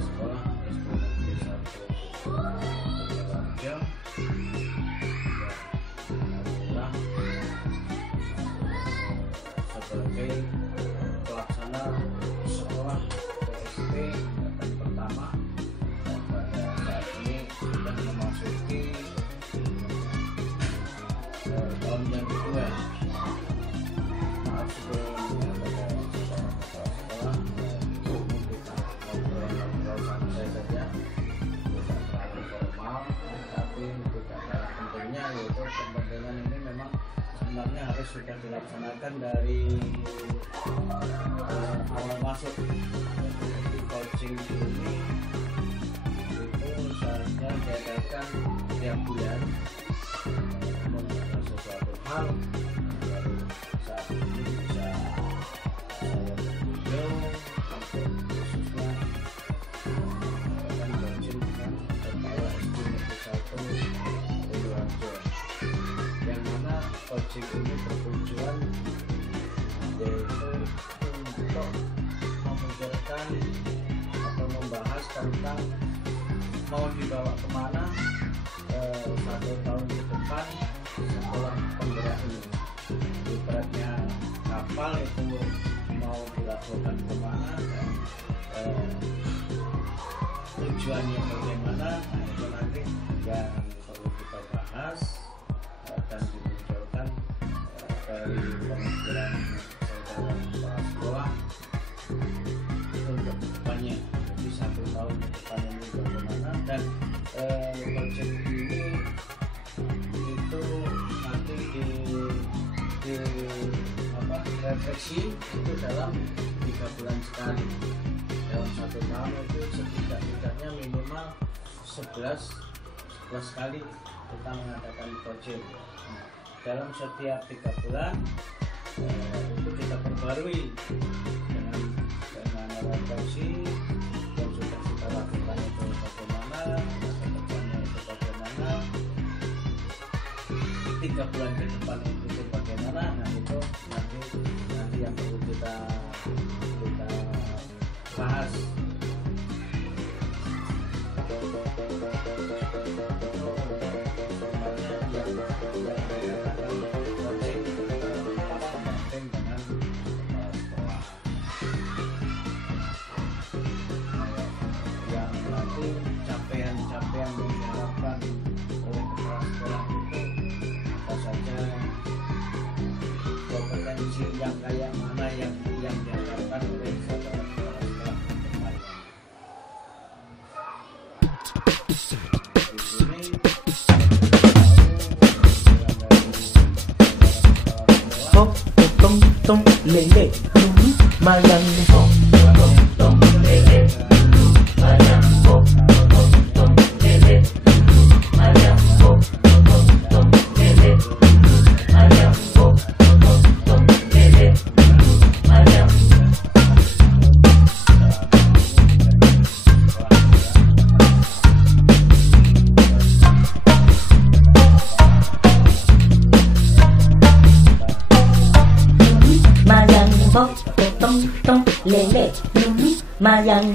sekolah SD Negeri 1 sebagai pelaksana sekolah PSP tingkat pertama, dan pada saat ini sudah memasuki tahun yang kedua. Maaf sebelumnya pada sekolah ini kita ngobrol santai saja, tidak terlalu formal, tapi tidak kalah pentingnya, yaitu kepentingan ini memang sebenarnya harus sudah dilaksanakan dari awal masuk. Jadi coaching ini itu seharusnya diadakan tiap bulan, namun ada sesuatu hal baru saat ini bisa saya berkunjung untuk khususnya melakukan coaching dengan kepala SD Negeri 1 Sidoarjo, yang mana coaching ini bertujuan yaitu untuk memikirkan atau membahas tentang mau dibawa kemana 1 tahun ke depan sekolah penggerak ini. Ibaratnya kapal itu mau dilakukan kemana dan tujuannya bagaimana, nah itu nanti yang perlu kita bahas dan dimunculkan dari pemikiran saudara kepala sekolah untuk depannya. Jadi 1 tahun ke depan ini bagaimana, dan coaching ini itu nanti refleksi itu dalam 3 bulan sekali. Dalam 1 tahun itu setidak-tidaknya minimal 11 kali kita mengadakan coaching. Dalam setiap 3 bulan itu kita perbarui dengan refleksi yang sudah kita lakukan itu bagaimana, masa depannya itu bagaimana, 3 bulan ke depan itu bagaimana. Nah itu nanti yang perlu kita bahas. Capaian yang diharapkan oleh kepala sekolah itu apa saja, kompetensi yang kayak mana yang diharapkan oleh saudara kepala sekolah Tong lele malang tong lele mayang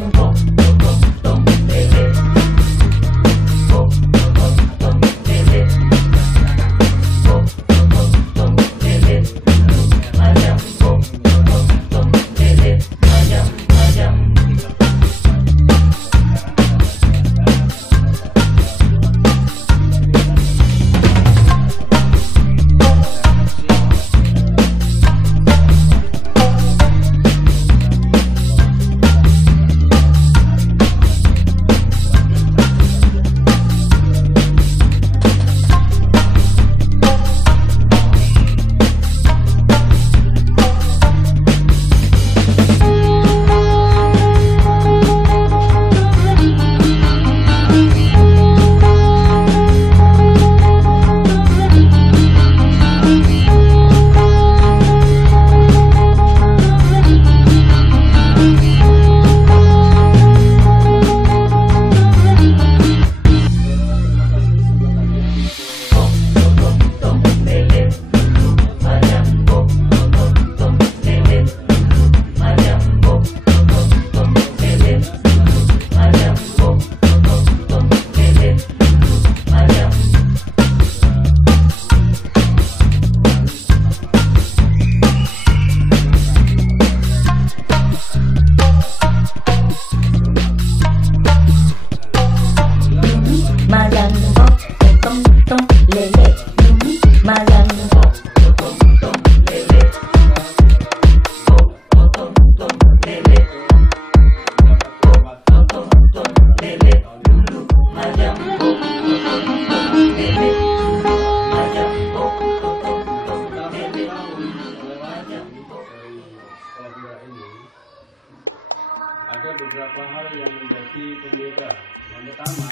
beberapa hal yang menjadi pembeda. Yang pertama,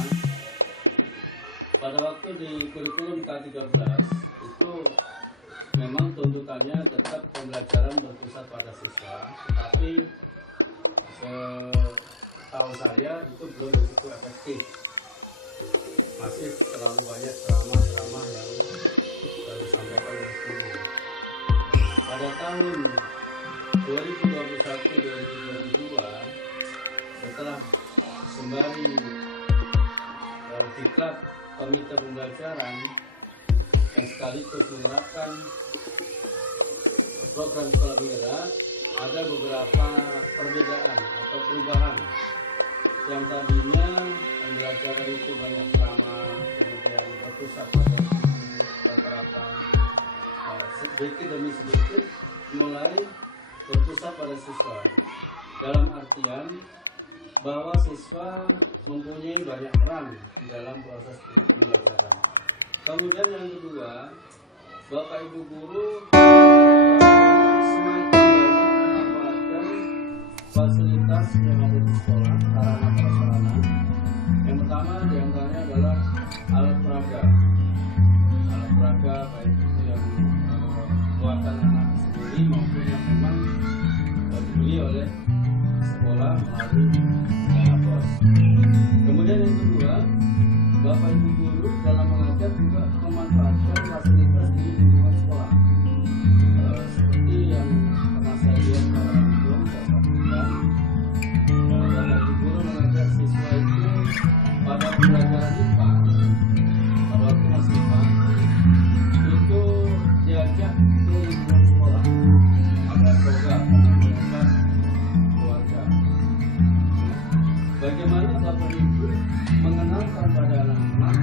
pada waktu di kurikulum K13 itu memang tuntutannya tetap pembelajaran berpusat pada siswa, tapi setahu saya itu belum begitu efektif. Masih terlalu banyak ceramah-ceramah yang disampaikan oleh guru. Pada tahun 2021-2022 setelah sembari diklat komite pembelajaran yang sekaligus menerapkan program sekolah penggerak, ada beberapa perbedaan atau perubahan. Yang tadinya pembelajaran itu banyak ceramah, kemudian berpusat pada rata-rata, sedikit demi sedikit mulai berpusat pada siswa, dalam artian bahwa siswa mempunyai banyak peran di dalam proses pembelajaran. Kemudian yang kedua, Bapak Ibu guru semakin banyak memanfaatkan fasilitas yang ada di sekolah, sarana prasarana. Yang pertama diantaranya adalah alat peraga. Alat peraga baik itu yang buatan anak sendiri maupun yang memang dibeli oleh sekolah melalui dana pos. Kemudian yang kedua, Bapak Ibu guru dalam mengajar juga memanfaatkan fasilitas di lingkungan sekolah, seperti yang pernah saya lihat pada video saya sampaikan. Bapak Ibu guru mengajar siswa itu pada pembelajaran IPA, pada waktu masih IPA itu diajak ke lingkungan sekolah, ada program mengenalkan keluarga. Bagaimana Bapak Ibu mengenalkan pada anak-anak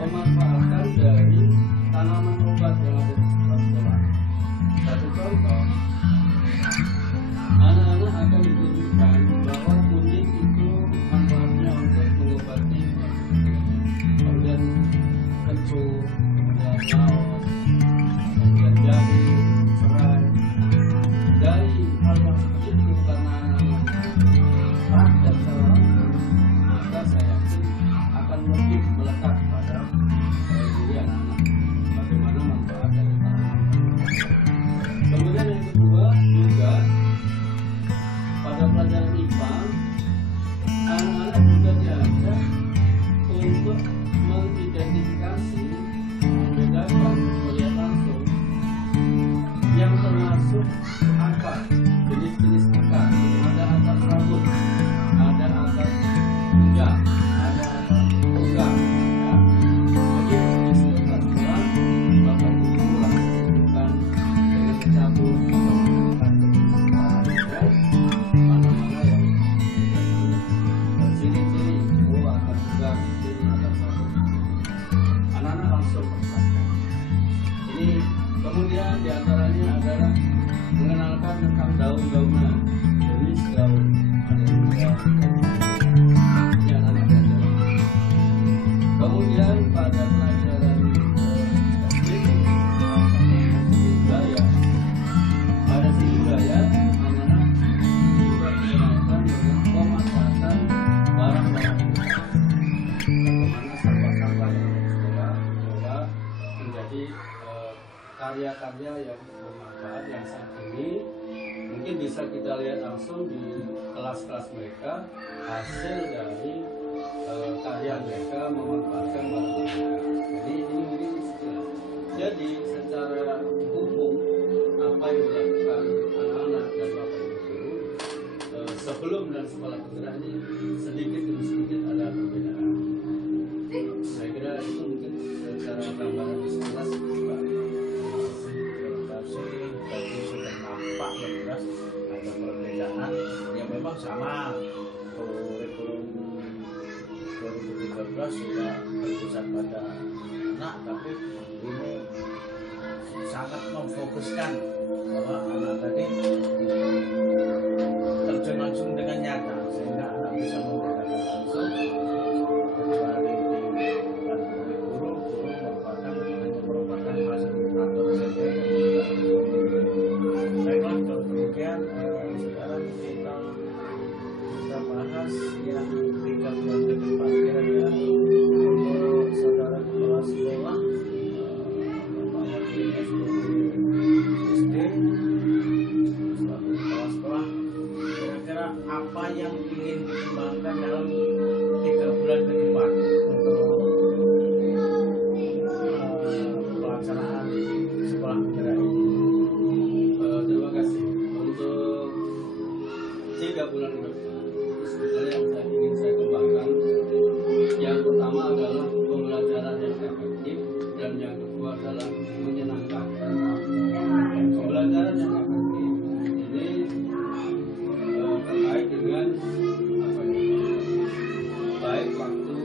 pemanfaatan dari tanaman obat yang ada di sekitar sekolah. Satu contoh, anak-anak akan ditunjukkan bahwa kunyit itu manfaatnya untuk mengobati kemudian kencur, kemudian laos, kemudian jahe, serai. Dari hal yang seperti itu karena anak-anak praktek secara langsung, maka saya yakin akan lebih melekat pada diri anak-anak bagaimana manfaat dari tanaman. Kemudian yang kedua juga pada pelajaran IPA, anak-anak juga diajak untuk mengidentifikasi, membedakan, melihat langsung yang termasuk akar, jenis-jenis akar. Ada akar rambut, ada akar kuda, ada akar ugang. Jadi di sekitar sekolah, Bapak Ibu langsung tunjukkan dengan cabut atau menunjukkan mana-mana yang ciri-ciri, akar ugang, ciri akar rambut. Anak-anak langsung merasakan. Ini kemudian diantaranya adalah mengenalkan tentang daun-daunan, jenis daun, ada juga ini anak-anak belajar. Kemudian pada pelajaran budaya, pada seni budaya, anak-anak juga dikenalkan dengan pemanfaatan barang-barang bekas. Bagaimana sampah-sampah yang ada di sekolah diolah menjadi karya-karya yang bermanfaat, yang saat ini mungkin bisa kita lihat langsung di kelas-kelas mereka, hasil dari karya mereka memanfaatkan barang mereka. Jadi ini mungkin istilah. Jadi secara umum apa yang dilakukan anak-anak dan Bapak Ibu guru sebelum dan setelah penggerak ini sedikit demi sedikit ada perbedaan. Saya kira itu mungkin secara gambaran sekilas juga. Jadi sudah nampak yang jelas ada perbedaan yang memang sama. Kurikulum 2013 sudah berpusat pada anak, tapi ini sangat memfokuskan bahwa anak tadi terjun langsung dengan nyata sehingga anak bisa membedakan langsung, kecuali di guru merupakan fasilitator sehingga baiklah. Kemudian sekarang kita bulan ke depan itu sebetulnya yang ingin saya kembangkan, yang pertama adalah pembelajaran yang efektif, dan yang kedua adalah menyenangkan. Pembelajaran yang efektif ini terkait dengan apa ya, baik waktu,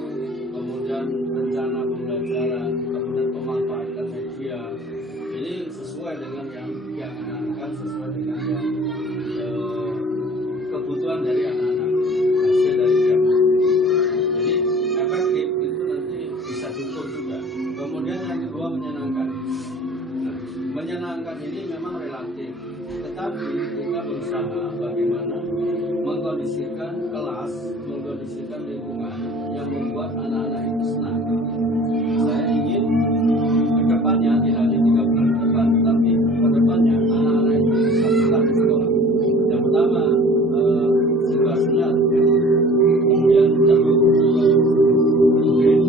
kemudian rencana pembelajaran, kemudian pemanfaatan media. Ini sesuai dengan yang diangankan, sesuai dengan yang kebutuhan dari anak-anak, hasil dari zaman. Jadi efektif itu nanti bisa diukur juga. Kemudian yang kedua menyenangkan. Nah, menyenangkan ini memang relatif, tetapi kita berusaha bagaimana mengkondisikan kelas, mengkondisikan lingkungan yang membuat anak-anak itu senang. Saya ingin kedepannya, tidak hanya 3 bulan ke depan, tapi kedepannya anak-anak itu bisa tetap di sekolah. Yang pertama situasinya, kemudian cenderung mungkin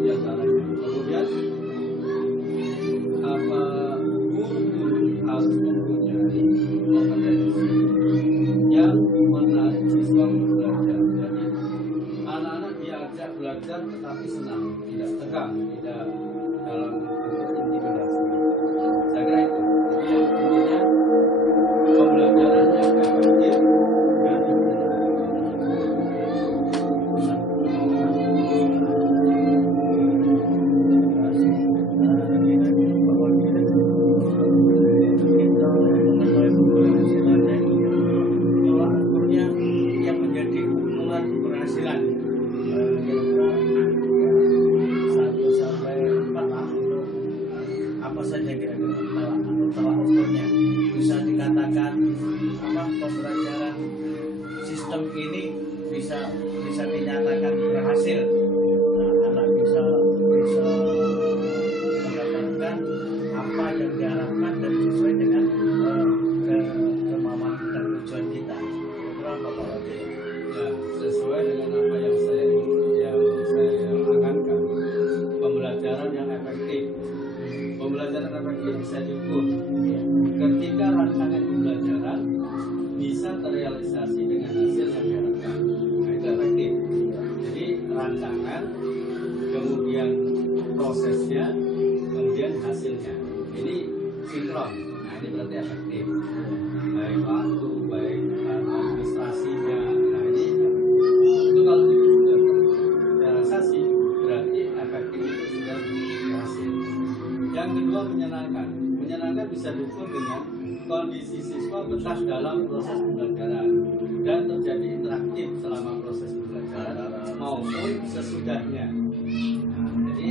diantaranya. Kemudian guru-guru harus mempunyai kompetensi yang menarik siswa untuk belajar. Jadi anak-anak diajak belajar tetapi senang, tidak tegang, tidak dalam bentuk intimidasi. Saya kira itu. Jadi yang intinya pembelajaran yang efektif dan yang yang menjadi ukuran keberhasilan 1-4 lah itu apa saja kira-kira tolak ukurnya, bisa dikatakan apa pembelajaran sistem ini bisa dinyatakan berhasil. Anak bisa mendapatkan apa yang diharapkan dan sesuai dengan kemauan dan tujuan kita. Berapa Pak Wati? ya, sesuai dengan apa yang saya akankan. Pembelajaran yang efektif. Pembelajaran efektif bisa diukur ketika rancangan pembelajaran bisa terrealisasi dengan hasil yang diharapkan. Nah, itu efektif. Jadi rancangan, kemudian prosesnya, kemudian hasilnya. Ini sinkron. Nah, ini berarti efektif. Baik waktu, baik administrasinya. Nah, ini itu kalau itu sudah terrealisasi, berarti efektif itu sudah berhasil. Yang kedua menyenangkan. Menyenangkan bisa diukur dengan kondisi siswa betah dalam proses pembelajaran dan terjadi interaktif selama proses pembelajaran maupun sesudahnya. Nah, jadi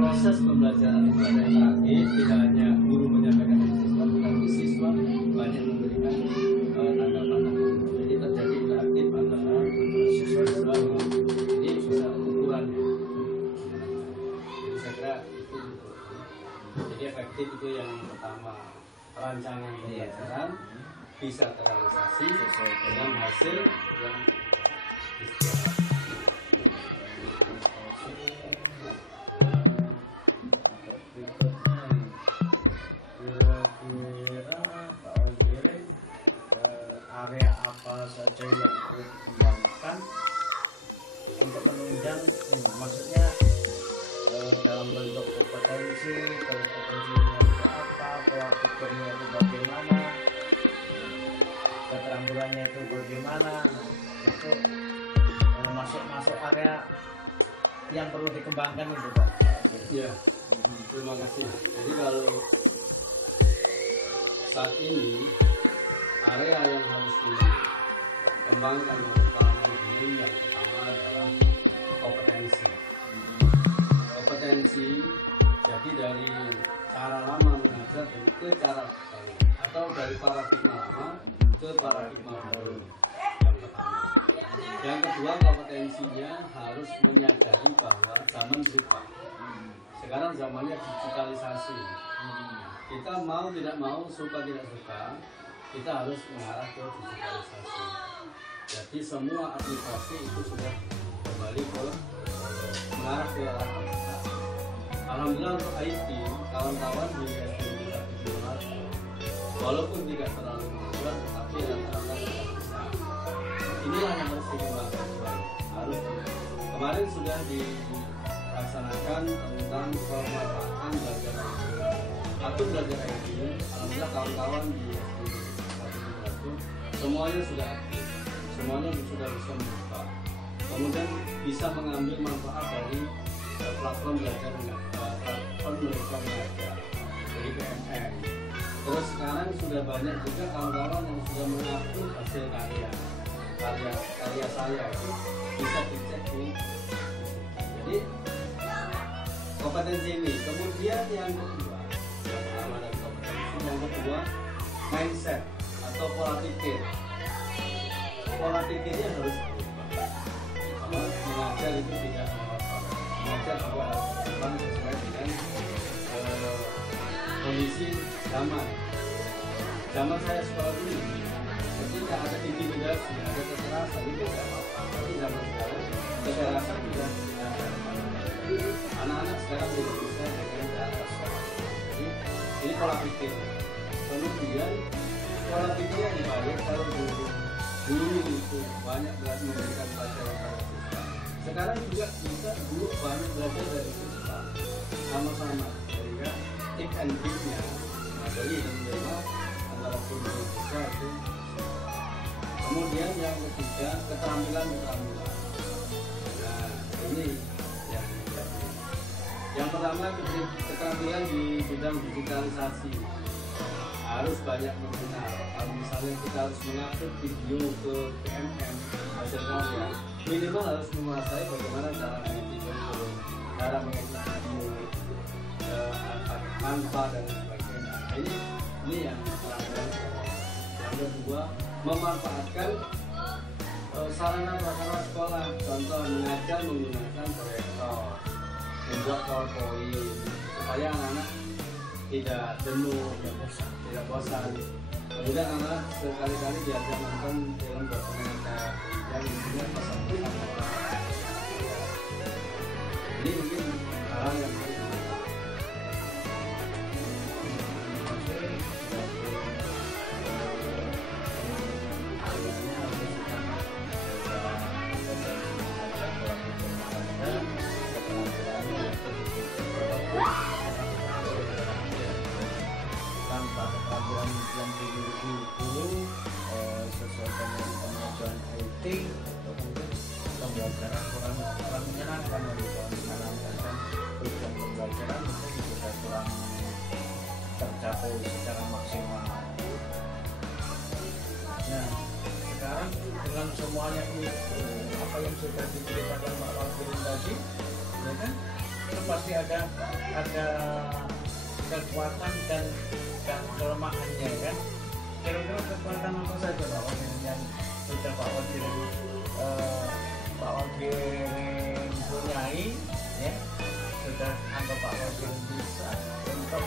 proses pembelajaran itu ada interaktif, tidak hanya guru menyampaikan ke siswa, tetapi siswa banyak memberikan tanggapan. Jadi terjadi interaktif antara siswa dan guru. Ini bisa ukurannya. Jadi saya kira itu. Jadi efektif itu yang pertama, rancangan pembelajaran bisa terrealisasi dengan hasil yang istimewa. Kira-kira Pak Waziri area apa saja yang perlu dikembangkan untuk menunjang ini, maksudnya dalam bentuk kompetensi itu apa, pola pikirnya itu bagaimana, keterampilannya itu bagaimana. Nah, itu masuk area yang perlu dikembangkan itu Pak. Ya, terima kasih. Jadi kalau saat ini area yang harus dikembangkan oleh kalangan guru yang pertama adalah kompetensi. Kompetensi jadi dari cara lama mengajar ke cara baru, atau dari paradigma lama ke paradigma baru. Yang pertama. Yang kedua, kompetensinya harus menyadari bahwa zaman berubah. Sekarang zamannya digitalisasi. Kita mau tidak mau, suka tidak suka, kita harus mengarah ke digitalisasi. Jadi semua aplikasi itu sudah kembali ke mengarah ke arah komputer. Alhamdulillah untuk IT, kawan-kawan di SD walaupun tidak terlalu membuat, tapi rata-rata sudah bisa. Inilah yang harus dikembangkan kembali. Harus kemarin sudah dilaksanakan tentang pemanfaatan belajar IT. Aku belajar IT, alhamdulillah kawan-kawan di SD semuanya sudah aktif, semuanya sudah bisa membuka, kemudian bisa mengambil manfaat dari platform belajar platform mereka mengajar dari PMM. Terus sekarang sudah banyak juga kawan-kawan yang sudah mengupload hasil karya saya itu bisa dicek di. Jadi kompetensi ini. Kemudian yang kedua, yang kedua mindset atau pola pikir. Pola pikirnya harus berubah. Mengajar itu tidak mengajar juga harus berubah sesuai dengan kondisi zaman. Zaman saya sekolah dulu, ketika ada intimidasi, ada kekerasan itu tidak apa-apa. Tapi zaman sekarang kekerasan sudah tidak ada. Anak-anak sekarang tidak bisa dengan cara sekolah. Jadi ini pola pikir. Kemudian pola pikir yang dibayar kalau dulu itu banyak belajar memberikan pelajaran pada siswa. Sekarang juga bisa dulu banyak belajar dari siswa sama-sama. Jadi kan take and give-nya, beli dan menerima antara guru dan siswa itu. Kemudian yang ketiga keterampilan. Nah ini yang pertama keterampilan di bidang digitalisasi. Harus banyak mengenal. Kalau misalnya kita harus mengatur video ke PMM hasil karya, minimal harus menguasai bagaimana cara mengedit foto, cara mengedit video, tanpa dan sebagainya. Ini yang terakhir. Yang kedua, memanfaatkan sarana prasarana sekolah. Contoh mengajar menggunakan proyektor, membuat PowerPoint supaya anak-anak tidak jenuh, tidak bosan. Kemudian anak sekali-kali diajak nonton film dokumenter yang intinya pesan-pesan orang. Ini mungkin hal yang harus yang dulu sesuai dengan kemajuan IT, kemudian pembelajaran kurang menyenangkan dan tujuan pembelajaran mungkin juga kurang tercapai secara maksimal. Nah, sekarang dengan semuanya ini apa yang sudah diceritakan Pak Wakirin tadi, ya kan, itu pasti ada kekuatan dan kelemahannya kan. Kira-kira kekuatan apa saja Pak Wakirin yang sudah Pak Wakirin punyai, ya, sudah anggap Pak Wakirin bisa untuk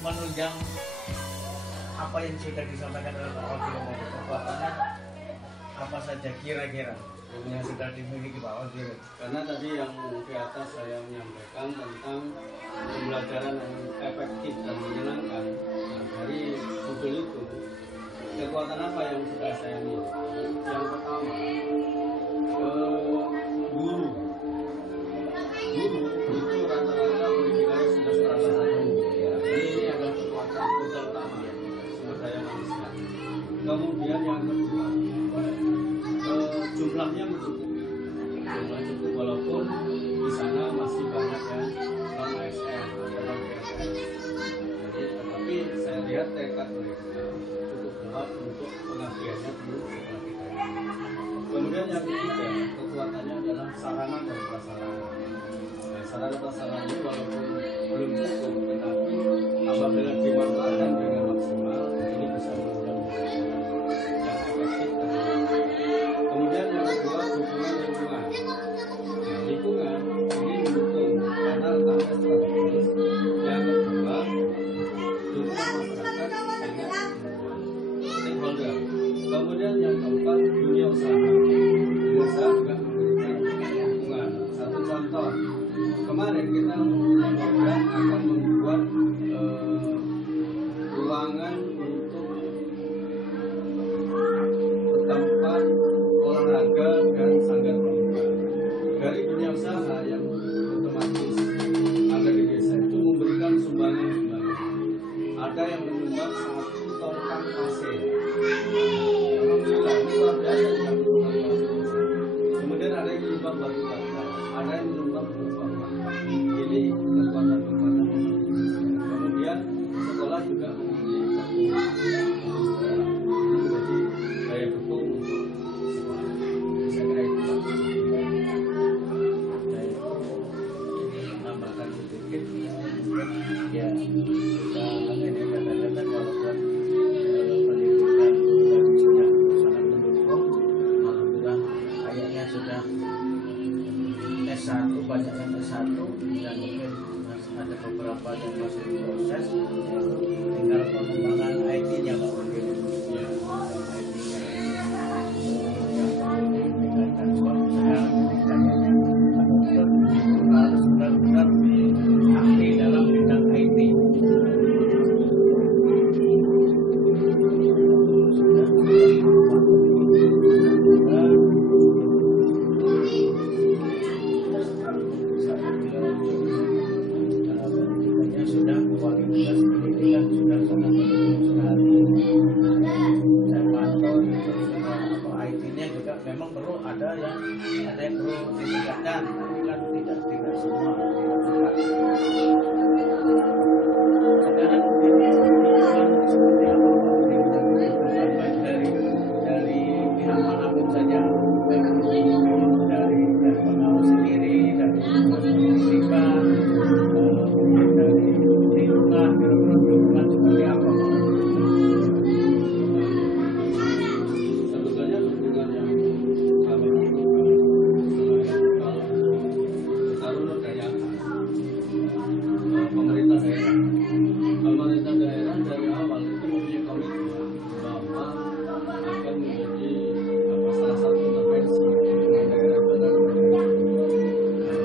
menunjang apa yang sudah disampaikan oleh Pak Wakirin tadi. Kekuatannya apa saja kira-kira yang sudah dimiliki Pak Wakirin? Karena tadi yang di atas saya menyampaikan tentang pembelajaran yang efektif dan menyenangkan. Nah, dari Google itu kekuatan apa yang sudah saya miliki? Yang pertama, guru itu rata-rata pendidikannya sudah serata satu. Ini adalah kekuatan utama sumber daya manusia. Kemudian yang kedua, jumlahnya mencukupi. Jumlah cukup walaupun di sana masih banyak yang non ASN atau non PNS. Tetapi saya lihat tekad mereka cukup kuat untuk pengabdiannya dulu setelah kita. Kemudian yang ketiga, kekuatannya adalah sarana dan prasarana. Nah, sarana prasarana ini walaupun belum cukup, tetapi apabila dimanfaatkan dengan maksimal, ini bisa menunjang yang efektif. Kemudian yang kedua, dukungan lingkungan. Nah, lingkungan ini mendukung karena letaknya strategis. Yang kedua, dukungan masyarakat dengan stakeholder. Kemudian yang keempat, dunia usaha. Dunia usaha juga memberikan dukungan. Satu contoh, kemarin kita program akan membuat juga menjadi daya dukung untuk sekolah. Saya kira itu Pak. Saya tambahkan sedikit ya, kita ini kadang-kadang walaupun pendidikan sudah sangat mendukung, alhamdulillah kayaknya sudah S1, banyak yang S1 dan mungkin masih ada beberapa yang masih proses, tinggal pengembangan IT-nya Pak mungkin. Ya, IT-nya yang perlu ditingkatkan. Sebab sekarang tingkatannya harus benar-benar ahli dalam bidang IT. Sudah kualitas pendidikan sudah sangat menurun sekali. Saya pantau itu IT-nya juga memang perlu ada yang perlu ditingkatkan, tapi kan tidak semua, tidak cepat. Sekarang ini seperti apa Pak? Bukan baik dari pihak manapun saja, baik dari pengawas sendiri, dari pendidikan, dari lingkungan, dukungan seperti apa Pak? Sebetulnya dukungan yang apa kalau kita dayakan pemerintah daerah dari awal itu mempunyai komitmen bahwa akan menjadi salah satu intervensi dengan daerah-daerah.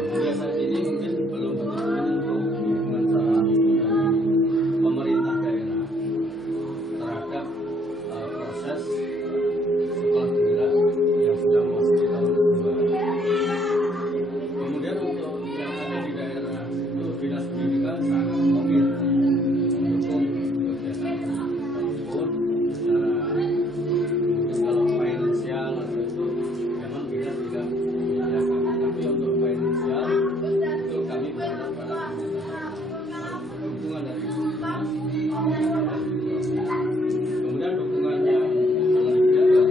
Hingga saat ini mungkin belum betul menyentuh dukungan secara langsung dari pemerintah daerah terhadap proses sekolah penggerak yang sudah memasuki tahun kedua. Kemudian untuk yang ada di daerah itu dinas pendidikan sangat komit mendukung kegiatan tersebut secara mungkin kalau finansial atau itu memang dinas tidak menyediakan, tapi untuk finansial itu kami berharap pada dukungan dari dinas. Kemudian dukungan yang selanjutnya dari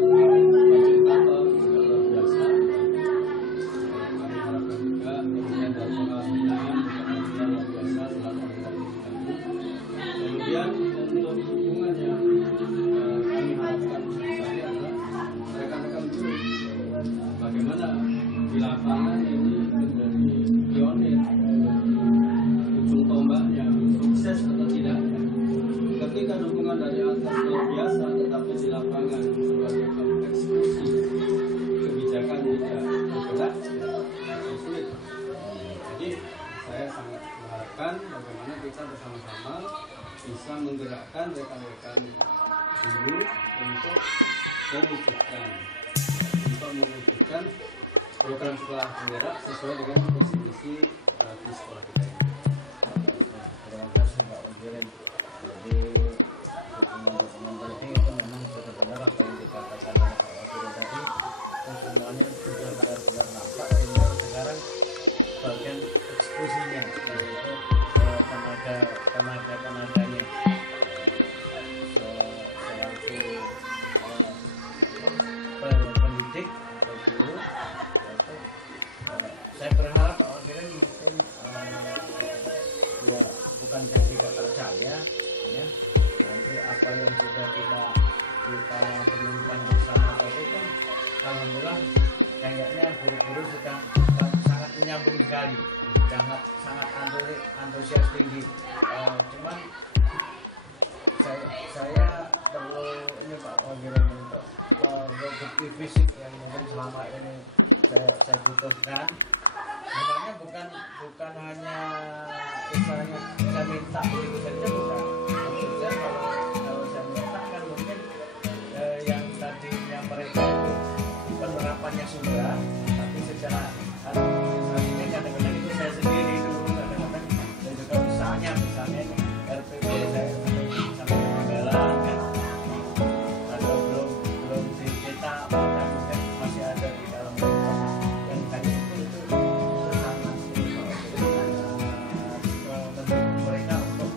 fasilitator juga luar biasa. Kami harapkan juga kemudian dari pengawas binaan juga luar biasa selalu mendampingi kami. Kemudian untuk dukungan yang kami harapkan tadi adalah rekan-rekan guru. Bagaimana di lapangan ini menjadi pionir, ujung tombaknya, sukses atau tidaknya. Ketika dukungan dari atas luar biasa, tetapi di lapangan sebagai eksekusi kebijakan tidak bergerak, ya sulit. Jadi saya sangat mengharapkan bagaimana kita bersama-sama bisa menggerakkan rekan-rekan guru untuk mewujudkan program sekolah penggerak sesuai dengan visi misi di sekolah kita ini. Terima kasih Pak Wagirin. Jadi dokumen tadi itu memang sudah benar apa yang dikatakan oleh Pak Wagirin tadi. Dan semuanya sudah benar-benar nampak. Tinggal sekarang bagian eksekusinya, yaitu tenaga-tenaganya selaku pendidik atau guru. Yaitu, saya berharap Pak Wagirin mungkin ya bukan saya tidak percaya ya, nanti apa yang sudah kita temukan bersama tadi kan alhamdulillah kayaknya guru-guru sudah sangat menyambung sekali, sangat antusias tinggi. Cuman saya perlu ini Pak Wagirin untuk bukti fisik yang mungkin selama ini saya butuhkan. Sebenarnya bukan hanya istilahnya saya minta begitu saja, bukan. Maksudnya kalau saya minta kan mungkin yang tadi yang mereka itu penerapannya sudah, tapi secara administrasinya kadang-kadang itu saya sendiri dulu, kadang-kadang saya juga misalnya ini RPP saya sampai jalan kan, atau belum dicetak, maka mungkin masih ada di dalam yang tadi itu sangat mendukung mereka untuk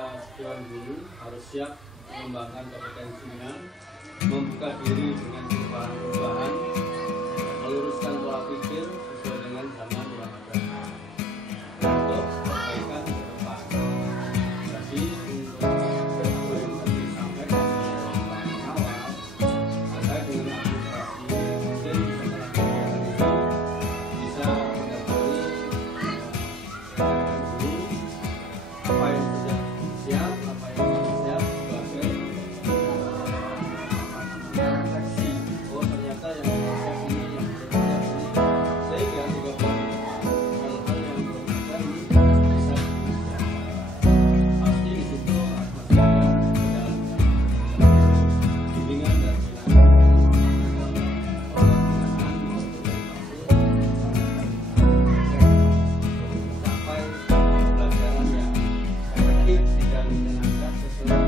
Dewan Guru harus siap mengembangkan kompetensinya, membuka diri dengan perubahan-perubahan, meluruskan pola pikir sesuai dengan zaman yang ada untuk perbaikan ke depan. Jadi untuk apa yang tadi disampaikan oleh awal terkait dengan administrasi, mungkin setelah kegiatan ini bisa mengetahui dulu apa yang sudah siap, apa yang belum siap sebagai refleksi. Oh ternyata yang belum siap ini, yang belum siap ini, sehingga juga hal-hal yang belum ada ini bisa disiapkan. Pasti di situ masih ada dalam bimbingan dan sampai pelajaran yang efektif tidak menyenangkan sesuai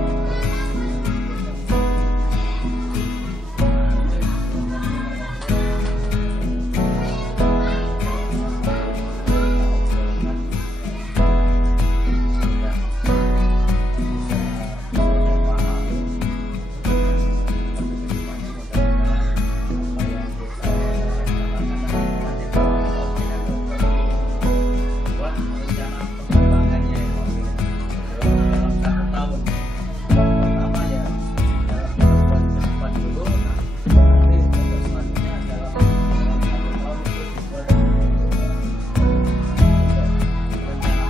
buat rencana pengembangannya dalam 1 tahun. Pertama ya dalam 2 tahun ke depan dulu, nanti untuk selanjutnya dalam 1 tahun itu dibuat rencana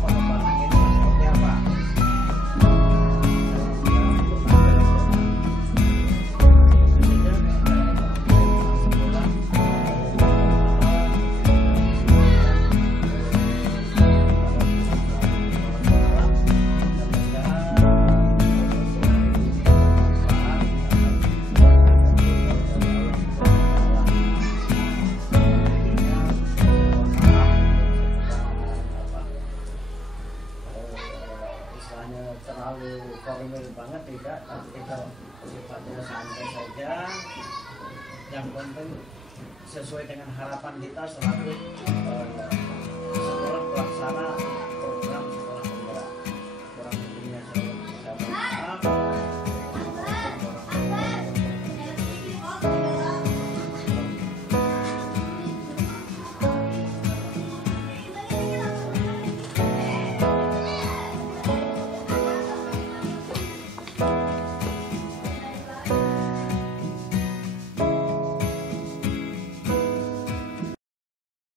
pengembangan ini seperti apa. Istilahnya terlalu formal banget tidak, tapi kita sifatnya santai saja. Yang penting sesuai dengan harapan kita selalu sekolah pelaksana